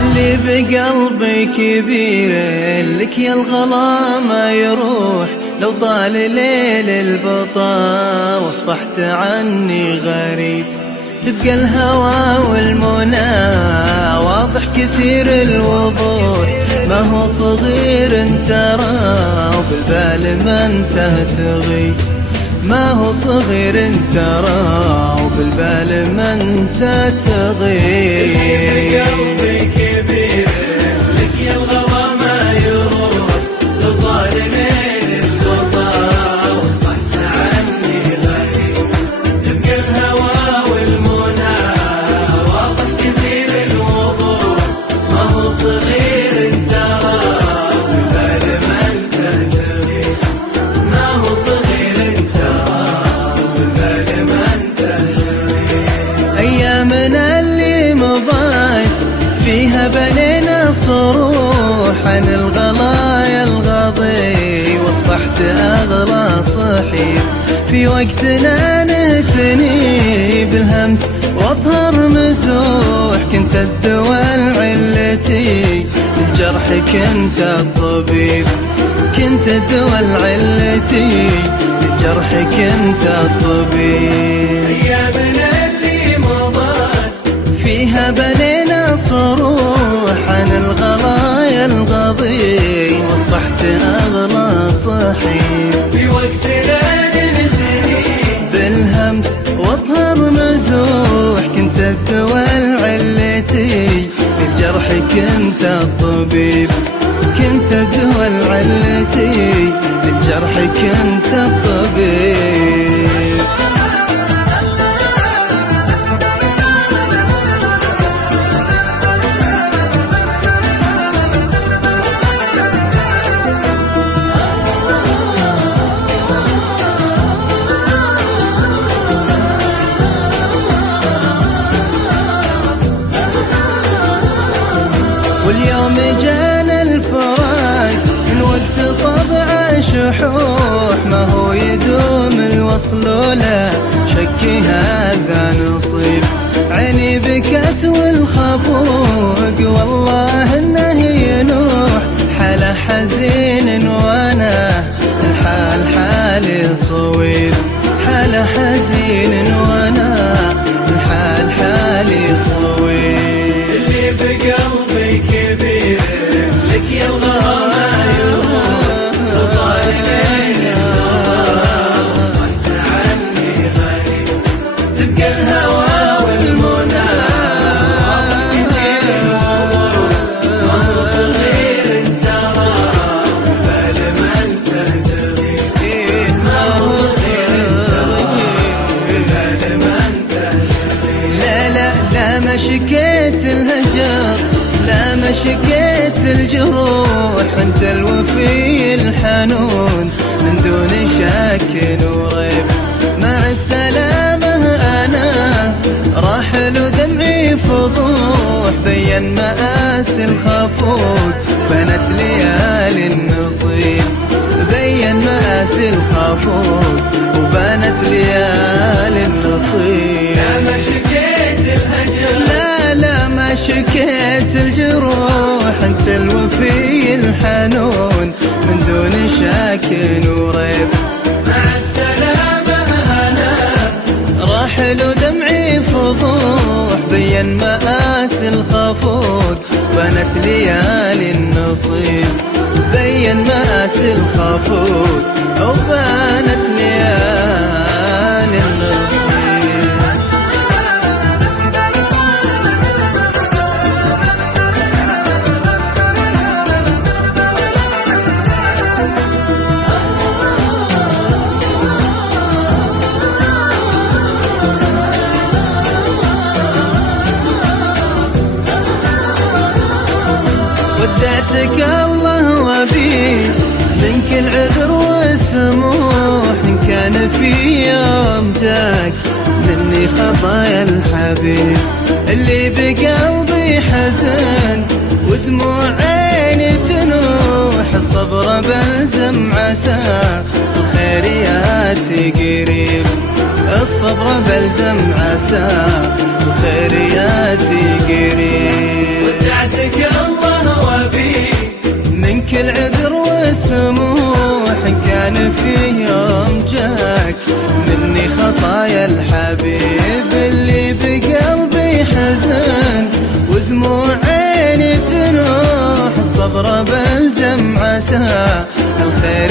اللي بقلبي كبير لك يا الغلا ما يروح، لو طال ليل البطا واصبحت عني غريب. تبقى الهوى والمنى واضح كثير الوضوح، ما هو صغير ترى وبالبال ما انت تغيب. ما هو صغير ترى وبالبال ما انت تغيب. قلبي كبير لك يا الغلا ما يروح، لو طال ليل البطا واصبحت عني غريب. تبقى الهوى والمنى واضح كثير الوضوح، ما هو صغير ترى وبالبال ما انت تغيب. ما هو صغير ترى وبالبال ما انت تغيب. أيامنا اللي مضت فيها بنينا صروح عن الغلايا الغضي، واصبحت أغلى صحيح. في وقتنا نهتني بالهمس واطهر مزوح، كنت الدواء علتي للجرح كنت الطبيب. كنت الدواء علتي للجرح كنت الطبيب. أيامنا اللي مضت فيها بنينا صروح عن الغلايا الغضي، واصبحت أغلى صحيح. في وقتنا نهتني بالهمس واطهر مزوح، كنت الدواء علتي للجرح كنت الطبيب. كنت الدواء علتي للجرح كنت الطبيب. واليوم جانا الفراق من وقت طبع شحوح، ما هو يدوم الوصل ولا شكي هذا نصيب. عيني بكت والخفوق والله انه ينوح، حاله حزين وانا الحال حالي صويب. حاله حزين وانا الحال حالي صويب. اللي بقلبي كبير لك يا الغلا ما يروح، لو طال ليل البطا واصبحت عني غريب. تبقى الهوى والمنى كثير الوضوح، ما هو صغير ترى وبالبال ما انت تغيب. ما هو صغير ترى وبالبال ما انت تغيب. لا ما شكيت الهجر، لا ما شكيت الجروح، انت الوفي الحنون من دون شك وريب. مع السلامة انا راحل ودمعي فضوح، بين مآسي الخفوق بنت ليالي النصيب. بين مآسي الخفوق وبنت ليالي النصيب. لا ما شكيت الهجر، لا ما شكيت الجروح، انت الوفي الحنون من دون شك وريب. مع السلامة أنا راحل ودمعي فضوح، بين مآسي الخفوق بنت ليالي النصيب. بين مآسي الخفوق وبنت ليالي النصيب. ودعتك الله وبي منك العذر والسموح، إن كان في يوم جاك مني خطايا الحبيب. اللي بقلبي حزن ودموع عيني تنوح، الصبر بلزم عسى الخير ياتي قريب. الصبر بلزم عسى الخير ياتي قريب. ودعتك في يوم جاك مني خطايا الحبيب اللي بقلبي حزن ودموع عيني تنوح الصبر بلزم عسى الخير